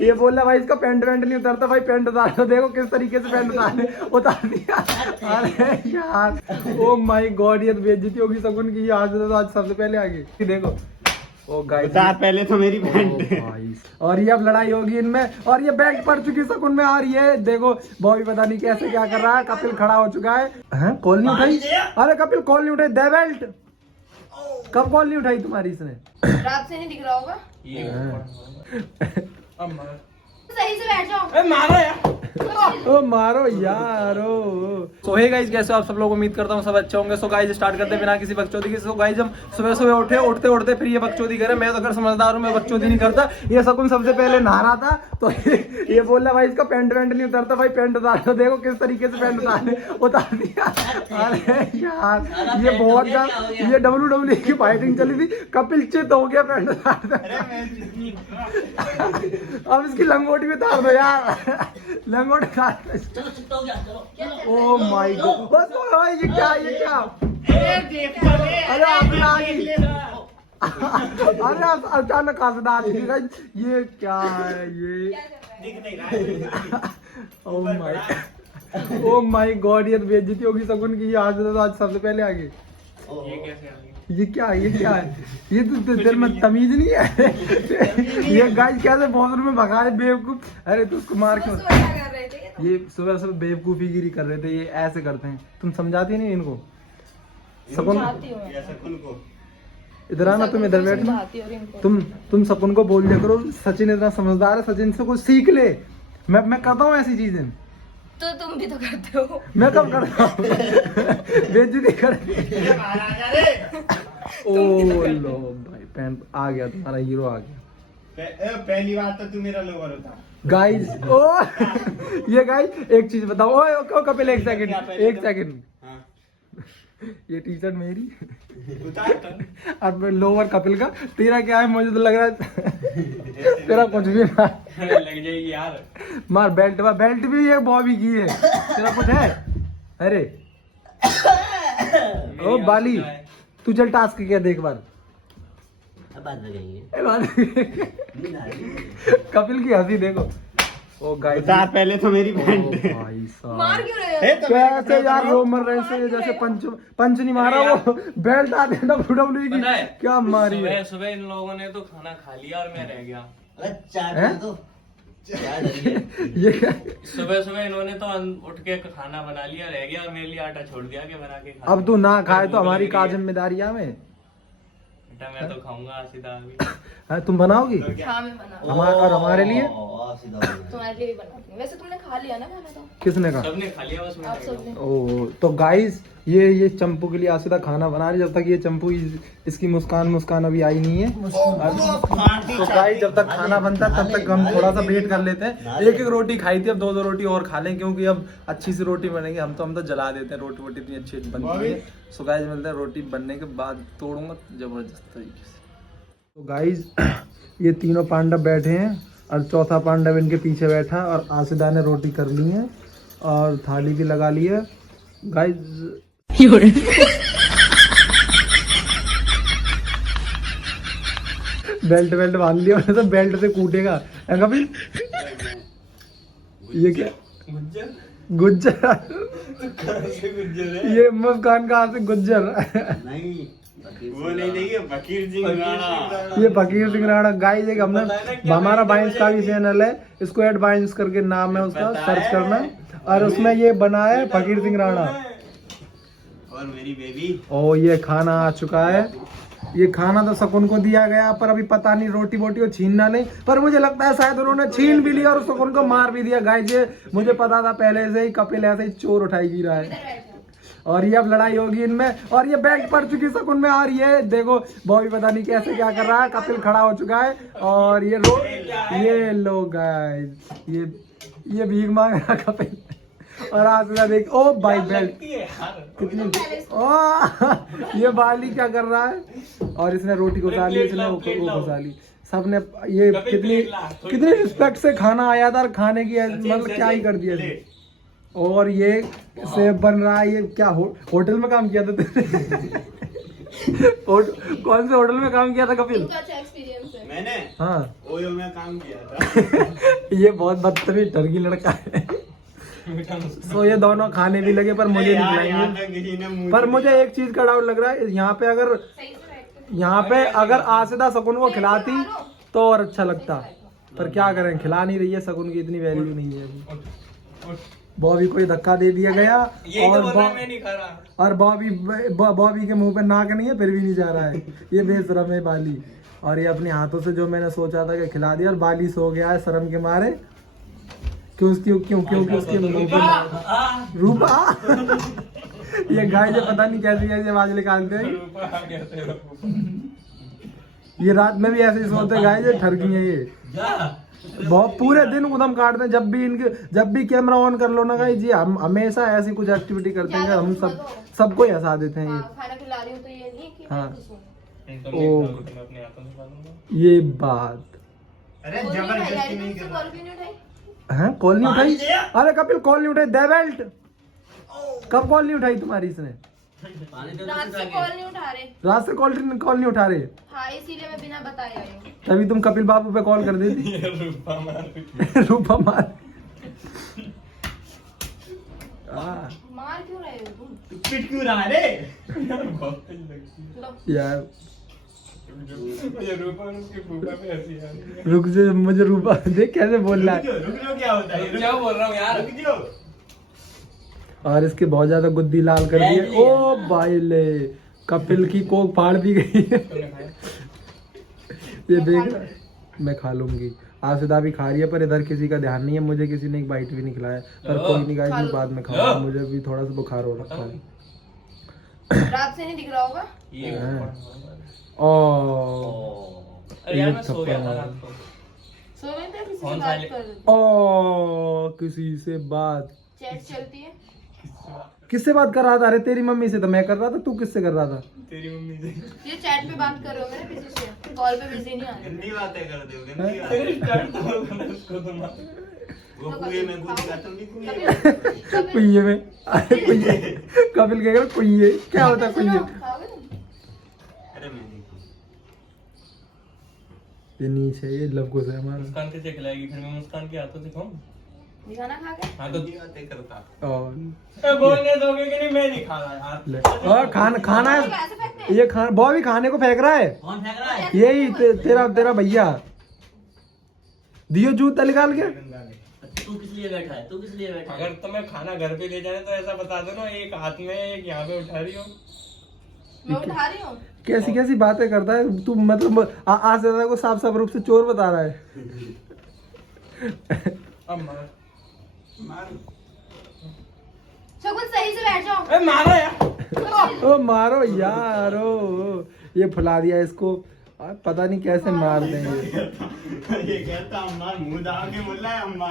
ये बोल रहा भाई इसका पैंट वैंट नहीं उतरता, भाई पैंट उतार दो, देखो किस तरीके से पैंट उतार दिया। अरे यार ओ माय गॉड, ये बेइज्जती होगी शगुन की। आज तो आज सबसे पहले आ गई, देखो ओ गाइस पहले तो मेरी पैंट भाई। और ये अब लड़ाई होगी इनमें, और ये बेल्ट पड़ चुकी शगुन में। और ये देखो बॉबी पता नहीं कैसे क्या कर रहा है। कपिल खड़ा हो चुका है, कॉल नहीं उठाई। अरे कपिल कॉल नहीं उठाई, दे बेल्ट। कब कॉल नहीं उठाई तुम्हारी इसने? रात से नहीं दिख रहा होगा। सही से बैठ जाओ। मारो यार, ओ मारो यार। सो हे गाइस, कैसे हो आप सब लोग? उम्मीद करता हूँ सब अच्छे होंगे। सो गाइस स्टार्ट करते हैं बिना किसी बकचोदी के। सो गाइस हम सुबह सुबह उठते फिर ये बकचोदी करे। मैं तो अगर समझदार हूँ, मैं बकचोदी नहीं करता। ये शगुन सबसे पहले नहा रहा था, तो ये बोल रहा भाई इसका पैंट वैंट नहीं उतरता, भाई पैंट उतार दो, देखो किस तरीके से पैंट उतार दिया। अरे यार ये बहुत ज्यादा, ये WWE की फाइटिंग चली थी। कपिल चित हो गया पैंट उतार। अब इसकी लंगोटी भी उतार दो यार, लंगोटी उतार। ओ माय गॉड, ये क्या अरे अचानक हंसना, ये क्या है ये? ओ माय गॉड, ये बेइज्जती होगी शगुन की। आज तो आज सबसे पहले आ गई। ये क्या है? ये तो तेरे में तमीज नहीं है। ये गाइस कैसे बॉर्डर में भगाए बेवकूफ। अरे तू उसको मार क्यों? ये सुबह सुबह बेवकूफी गिरी कर रहे थे, ये ऐसे करते हैं। तुम समझाती नहीं इनको? शगुन को इधर आना, तुम इधर बैठना। तुम शगुन को बोल दिया करो, सचिन इतना समझदार है, सचिन से कुछ सीख ले। मैं करता हूँ ऐसी चीजें, तो तुम भी तो करते हो। मैं कब करता हूँ? बेइज्जती कर। ओ लो भाई, पैंट आ गया, तुम्हारा हीरो आ गया। पहली बात तो तू मेरा लोवर होता गाइस। ओ ये गाइस एक चीज बताओ। ओ कपिल एक सेकंड। ये टी शर्ट मेरी अब लोअर कपिल का। तेरा क्या है? मुझे तो लग रहा है तेरा कुछ भी लग जाएगी यार। मार बेल्ट भी ये बॉबी की है, तेरा कुछ है? अरे ओ बाली, तू चल टास्क किया देख बार। कपिल की हंसी देखो। ओ गाइस पहले तो मेरी पैंट भाई साहब, मार क्यों रहे हो? कैसे यार वो मर रहे से जैसे पंच नहीं मारा, वो बेल्ट आते हैं WWE की। क्या मारी है? सुबह इन लोगों ने तो खाना खा लिया और मैं रह गया। ये क्या? सुबह इन्होंने तो उठ के खाना बना लिया, रह गया, और मेरे लिए आटा छोड़ दिया कि बना के खा। अब तू ना खाए तो हमारी क्या जिम्मेदारी है? हमें बेटा मैं तो खाऊंगा सीधा अभी। है तुम बनाओगी? हाँ मैं बना, और हमारे लिए? तुम्हारे लिए भी बनाती हूँ। वैसे तुमने खा लिया ना खाना तो? किसने कहा? सबने खा लिया, बस मैं आप रह गया। सबने। ओ तो गाइस ये चंपू के लिए आसिदा खाना बना रही। जब तक ये चंपू इसकी मुस्कान अभी आई नहीं है, तो गाइस जब तक खाना बनता है तब तक हम थोड़ा सा वेट कर लेते हैं। एक रोटी खाई थी, अब दो रोटी और खा लें, क्योंकि अब अच्छी सी रोटी बनेगी। हम तो जला देते हैं, रोटी इतनी अच्छी बनती है। सो गाइस मिलते हैं रोटी बनने के बाद, तोड़ूंगा जबरदस्त तरीके से। तो गाइस ये तीनों पांडव बैठे हैं और चौथा पांडव इनके पीछे बैठा, और आसिदा ने रोटी कर ली है और थाली भी लगा ली है गाइस। बेल्ट बांध लिया, तो बेल्ट से कूटेगा कभी। ये क्या? गुज्जर। ये मुस्कान कहाँ से गुज्जर? वो नहीं देखिए, फकीर सिंह राणा। ये फकीर सिंह राणा गाइस। एक हमने हमारा बाइंस का भी चैनल है, इसको एड बाइंस करके नाम है उसका, सर्च करना। और उसमें ये बना है फकीर सिंह राणा। और मेरी बेबी। ओ ये खाना आ चुका है। ये खाना तो शगुन को दिया गया, पर अभी पता नहीं रोटी वोटी को छीनना नहीं, पर मुझे लगता है शायद उन्होंने छीन भी लिया और शगुन को मार भी दिया। गाइस ये मुझे पता था पहले से ही, कपिल ऐसे ही चोर उठाई गिरा है। और ये अब लड़ाई होगी इनमें, और ये बेल्ट पड़ चुकी शगुन में। और ये देखो बॉबी पता नहीं कैसे क्या कर रहा है। कपिल खड़ा हो चुका है, और ये लो गाइस, ये भीख मांग रहा कपिल। और आसिदा देख, ओ भाई बेल्ट कितनी, ओ ये बाली क्या कर रहा है? और इसने रोटी को डाली, इसने वो घुसा ली। सबने ये कितनी रिस्पेक्ट से खाना आया था, और खाने की मतलब क्या ही कर दिया। और ये सेब बन रहा है। ये क्या होटल में काम किया था तुमने? कौन से होटल में काम किया था कपिल? अच्छा एक्सपीरियंस है। मैंने हाँ ओयो में काम किया था। ये बहुत बदतमीज टर्की लड़का है। सो ये दोनों खाने भी लगे पर मुझे नहीं खिलाएंगे। पर मुझे एक चीज का डाउट लग रहा है, यहाँ पे अगर आसिदा शकुन को खिलाती तो और अच्छा लगता, पर क्या करें, खिला नहीं रही है। शकुन की इतनी वैल्यू नहीं है अभी। बॉबी को धक्का दे दिया गया और बॉबी के मुंह पे नाक नहीं है फिर भी नहीं जा रहा है। ये बेशरम है बाली, और ये अपने हाथों से जो मैंने सोचा था कि खिला दिया, और बाली सो गया है शर्म के मारे। क्यों उसके मुंह पे रूपा ये गाय जो पता नहीं कैसी कैसी आवाज निकालते हैं। ये रात में भी ऐसे ही सोते गाय जो ठरकी है ये। बहुत पूरे दिन उदम काटते हैं। जब भी कैमरा ऑन कर लो ना गाइस, जी हम हमेशा ऐसी कुछ एक्टिविटी करते हैं, हम सबको ही हंसा देते हैं। खाना खिला रही हूँ तो ये नहीं कि हाँ। ओ ये बात अरे जबरदस्ती नहीं कर। है, कॉल नहीं उठाई? अरे कपिल कॉल नहीं उठाई, दे बेल्ट। कब कॉल नहीं उठाई तुम्हारी इसने? रात से कॉल नहीं उठा रहे। रात से कॉल नहीं उठा रहे? हाँ, इसीलिए मैं बिना बताए आई हूँ। तभी तुम कपिल बाबू पे कॉल कर देती। रूपा मार मार क्यों रहे हो तुम? पिट क्यों रहा रे? लो। यार रुक रुक जा, मुझे रूपा देख कैसे बोल रहा है। जाओ, क्या होता है? क्या बोल रहा हूँ यार? रुक जाओ। और इसके बहुत ज्यादा गुद्दी लाल कर दी है। ओ भाई ले, कपिल की कोक फाड़ दी गई है। ये देख रहा है? मैं खा लूंगी। आसिदा भी खा रही है, पर इधर किसी का ध्यान नहीं है। मुझे किसी ने एक बाइट भी नहीं खिलाया, पर कोई नहीं गाइस, मैं बाद में खाऊंगा। मुझे भी थोड़ा सा बुखार हो रखा है। रात से नहीं दिख रहा होगा। अरे यार मैं सो गया था रात को। सो गए थे, किसी से कौन बात सा कर रहे थे। ओ किसी से बात, चैट चलती है। किससे बात कर रहा था? अरे तेरी मम्मी से तो मैं कर रहा था, तू किससे कर रहा था? तेरी मम्मी से ये चैट पे बात कर रहे हो मेरे किसी से, कॉल पे बिजी नहीं आ रहे। गंदी बातें कर दो, गंदी बातें। वो कुएं में कूद गया, तुम भी कुएं। कुइये में। अरे कुइये, कपिल कह रहा कुइये, क्या होता है कुइये? अरे मैं नहीं खाऊं। ये नीचे ये लवकुश है हमारा। मुस्कान कैसे खिलाएगी? फिर मैं मुस्कान के हाथों से खाऊं? खाना खा के। हाँ तो गंदी बातें करता। और बोलने दोगे कि नहीं? मैं नहीं खा रहा यार। ले, और खाना है कैसे फेंकते हैं? ये बॉबी खाने को फेंक रहा है। कौन फेंक रहा है? यही तेरा भैया। दियो जूता निकाल के। तू किस लिए बैठा है? तू किस लिए बैठा है? अगर तुम्हें खाना घर पे ले जाए तो ऐसा बता दो ना, एक हाथ में एक यहाँ पे उठा रही हो। मैं उठा रही हूँ। कैसी कैसी बातें करता है तू, मतलब आज को साफ साफ रूप से चोर बता रहा है। अब मार शकुन सही से बैठ जाओ। ए मारो यार। ओ मारो यार, ओ ये फुला दिया इसको। पता नहीं कैसे मार देंगे। ये कहता अम्मा मुंह दाग के बोल रहा है अम्मा।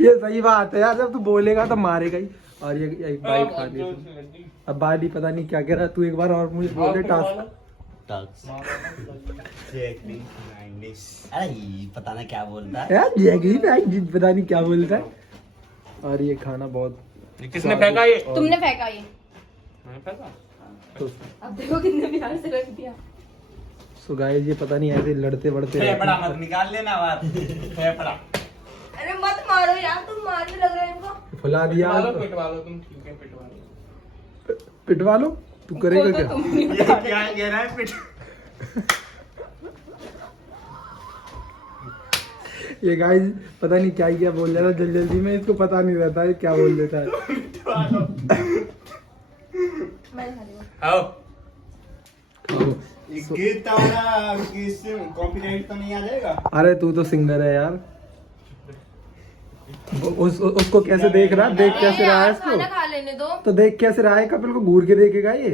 ये सही बात है यार, जब तू बोलेगा तो मारेगा ही। और ये एक बाइट खा ली। अब बाली पता नहीं क्या कह रहा है। तू एक बार और मुझे बोल दे टास्क। अरे ये पता नहीं क्या बोलता है। यार पता नहीं क्या बोलता है। और ये खाना बहुत, किसने फेंका ये? तुमने फेंका ये। मैंने फेंका? तो अब देखो कितने प्यार से रख दिया। सो गाइस ये पता नहीं ऐसे लड़ते बढ़ते फेफड़ा मत निकाल लेना बात। फेफड़ा। अरे मत मारो यार, तुम मारने लग रहे हो इनको। फुला दिया। पिटवा लो तुम, ठीक है पिटवा लो। पिटवा लो, तू करेगा क्या? ये क्या कह रहा है? पिट। ये गाइस पता नहीं क्या बोल रहा था जल्दी में, इसको पता नहीं रहता है क्या बोल देता है। पिटवा लो। मैं खा लूंगा। आओ। गीत वाला किस कॉपीराइट तो नहीं आ जाएगा? अरे तू तो सिंगर है यार। उसको कैसे देख रहा है? देख कैसे रहा है खाना इसको? खा लेने दो। तो देख कैसे रहा है? कपिल को घूर के देखेगा ये।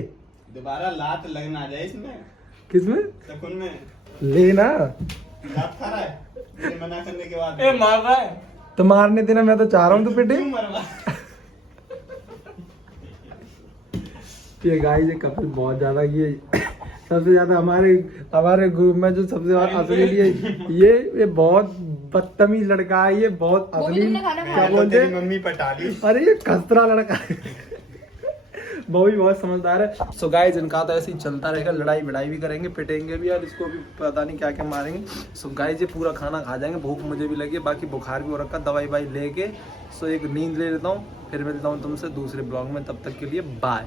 दोबारा लात लगना जाए इसमें। किसमें? शकुन में लेना। लात खा रहा है मेरे मना करने के बाद। ए मार रहा है। तो मारने देना, मैं तो चाह रहा हूँ तू पिटे। क्यों मरवा? ये गाइस ये कपिल बहुत ज्यादा, ये सबसे ज्यादा हमारे ग्रुप में जो सबसे ज्यादा असली ये बहुत बदतमीज लड़का है। ये बहुत वो भी असली, तुमने खाना क्या खाया? बोलते तेरी हैं? मम्मी पटा ली। अरे ये खसरा लड़का है। वो भी बहुत समझदार है। सो गाइस इनका तो ऐसे ही चलता रहेगा, लड़ाई वड़ाई भी करेंगे, पिटेंगे भी यार, इसको भी पता नहीं क्या क्या मारेंगे। सो गाइस ये पूरा खाना खा जाएंगे, भूख मुझे भी लगी है, बाकी बुखार भी हो रखा, दवाई वाई लेके सो एक नींद ले लेता हूँ, फिर मिलता हूँ तुमसे दूसरे ब्लॉग में, तब तक के लिए बाय।